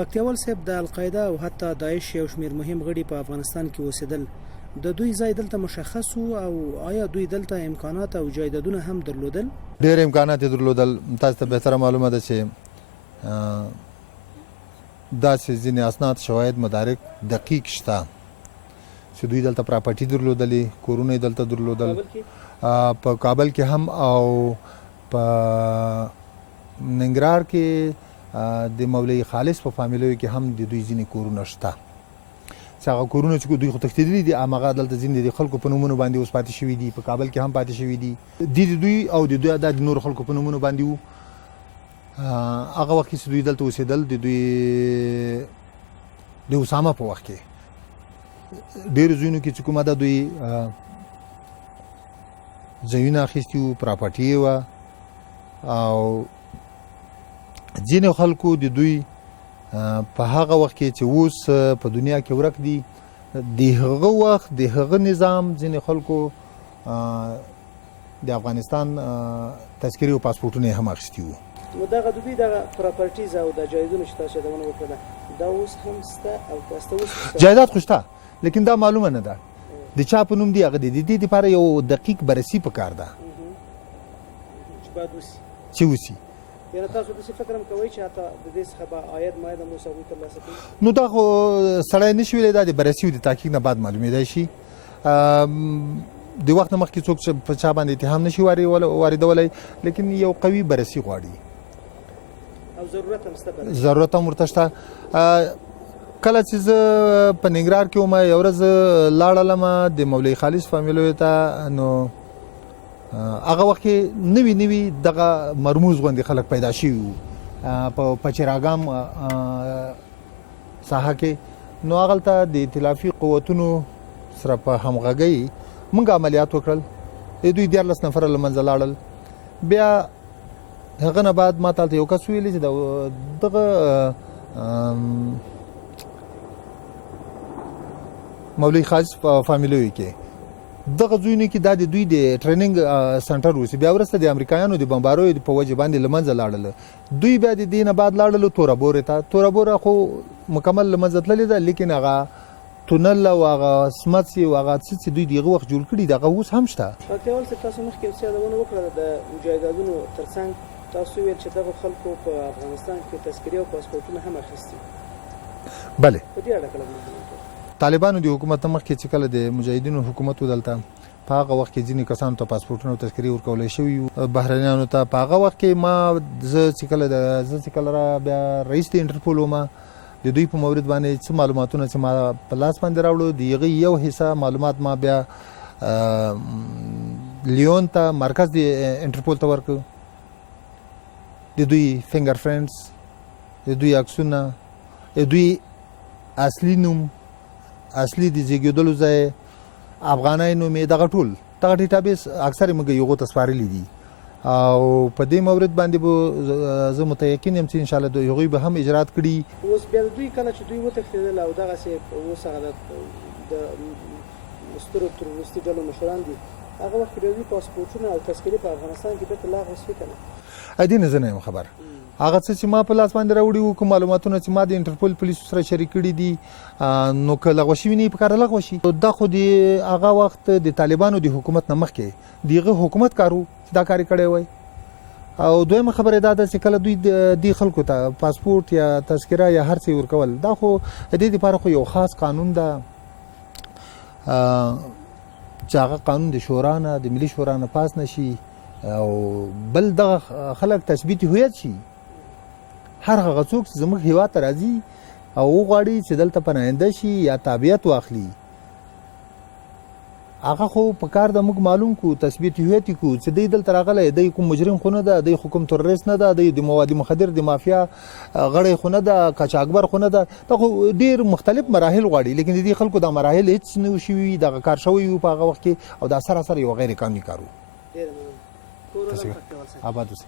پکتیوال صاحب د القاعده او حتی داعش یو شمېر مهم غړي په افغانستان کې اوسېدل. د دوی ځای دلته مشخص او آیا دوی دلته امکانات او جایدادونه هم درلودل؟ ډېر امکانات درلودل. تاسو ته بهتره معلومه ده چې داسې ځینې اسناد شواهد مدارک دقیق شته چې دوی دلته پراپرټي درلودلې، کورونه دلته درلودل په کابل کې هم او په ننګرهار کې د مولوي خالص په فامیلیو کې هم د دوی ځینې کورونه شته چې هغه کورونه چې دوی خو تښتېدلي دي هماغه دلته ځینې د خلکو په نومونو باندې اوس پاتې شوي دي، په کابل کې هم پاتې شوي دي. د دوی او د دوی د نورو خلکو په نومونو باندې وو. هغه وخت چې دوی دلته اوسېدل د دوی د اسامه په وخت کې ډېرو ځایونو کې چې کومه ده دوی ځایونه اخیستي وو، پراپرټي یې وه او ځینې خلکو د دوی په هغه وخت کې چې اوس په دنیا کې ورک دي د هغه وخت د هغه نظام ځینې خلکو د افغانستان تذکرې او پاسپورټونه هم اخیستي وو. نو دغه دوی دغه پراپرټیز او د جایدادونو چې تاسو یادونه وکړه دا اوس هم شته او تاسو اوس جایداد خو شته لیکن دا معلومه نه ده د چا په نوم دی. هغه د دې دپاره یو دقیق بررسي پکار ده چې باید وسي چې وسي. یعنې تاسو داسې فکر هم کوئ چې حتی د دې څخه به عاید ماید هم اوس هغوی ترلاسه کوي؟ نو دا خو سړی نه شي ویلی، دا د بررسي او د تحقیق نه بعد معلومېدای شي. د وخت نه مخکې څوک چې په چا باندې اتهام نه شي واردولی، لیکن یو قوي بررسي غواړي او ضرورت هم شته. ضرورت هم ورته شته. کله چې زه په ننګرهار کې وم یو ورځ لاړلم د مولوي خالص فامیلیو ته، نو هغه وخت کې نوي دغه مرموز غوندې خلک پیدا شوي وو په پچراګام ساحه کې. نو هغلته د ائتلافي قوتونو سره په همغږۍ موږ عملیات وکړل. دوی 14 نفره له منځه لاړل. بیا هغه نه بعد ما ته هلته یو کس ویلي چې دغه مولوي خالص فامیلیو کې دغه ځایونو کې دا د دوی د ټریننګ سنټر اوسي. بیا وروسته د امریکایانو د بمباریو په وجه باندې له منځه لاړل. دوی بیا د دې نه بعد لاړل تورابورې ته. تورابوره خو مکمل له منځه تللې ده، لیکن هغه تونل او هغه سمڅې او هغه څه چې دوی دغه وخت جوړ کړي دغه اوس هم شته. پکتیوال صاحب تاسو مخکې څه یادونه وکړه د مجاهدینو ترڅنګ تاسو ویل چې دغه خلکو په افغانستان کې تذکرې او پاسپورټونه هم اخیستي. بله په دې اړه کله طالبانو د حکومت مخکې چې کله د مجاهدینو حکومت ودلته په هغه وخت کې ځینې کسانو ته پاسپورټونه او تذکرې ورکولی شوي وو بهرنیانو ته. په هغه وخت کې زه چې کله بیا رئیس د انټرپول وم د دوی په مورد باندې څه معلوماتونه چې ما په لاس باندې راوړو د هغې یو حصه معلومات ما بیا لیون ته مرکز د انټرپول ته ورکړ. د دوی فنګر فرینټس، د دوی عکسونه، د دوی اصلي نوم، اصلي د زیږېدلو ځای، افغانۍ نوم یې دغه ټول دغه ډیټابیس اکثر موږ هغو ته سپارلي دي او په دې مورد باندې به زه متیقن یم چې انشاءالله هغوی به هم اجرات کړي. اوس بیا دوی کله چې دوی وتښتېدل او دغسې اوس هغه د سترو تروریستي ډلو مشران دي، هغه وخت کې دوی پاسپورټونه او تذکرې په افغانستان کې بیرته لغوه شوې که نه؟ دې نه زه نه یم خبر. هغه څه چې ما په لاس باندې راوړي وو، کوم معلوماتونه چې ما د انټرپول پولیسو سره شریک کړي دي، نو که لغوه شوي نه وي پکار لغوه شي. دا خو د هغه وخت د طالبانو د حکومت نه مخکې د هغه حکومت کار و چې دا کار یې کړی وی. او دویمه خبره دا ده چې کله دوی دې خلکو ته پاسپورټ یا تذکره یا هر څه ورکول، دا خو د دې دپاره خو یو خاص قانون ده چې هغه قانون د شورا نه د ملي شورا نه پاس نه شي او بل دغه خلک تثبیت هویت شي. هر هغه څوک چې زموږ هېواد ته راځي او وغواړي چې دلته پناهنده شي یا تابعیت واخلي، هغه خو په کار د موږ معلوم کو تثبیت هویت کو چې دی دلته راغلی، دی کوم مجرم خو نه ده، دی خو کوم تروریست نه ده، دی د مواد مخدر د مافیا غړی خو نه ده، قاچاقبر خو نه ده. دا خو ډېر مختلف مراحل غواړي، لیکن د دې خلکو دا مراحل هېڅ نه شوي، دغه کار شوی وو په هغه وخت کې او دا سراسر یو غیر قانوني کار و. ډېر مننه. آباد اوسئ.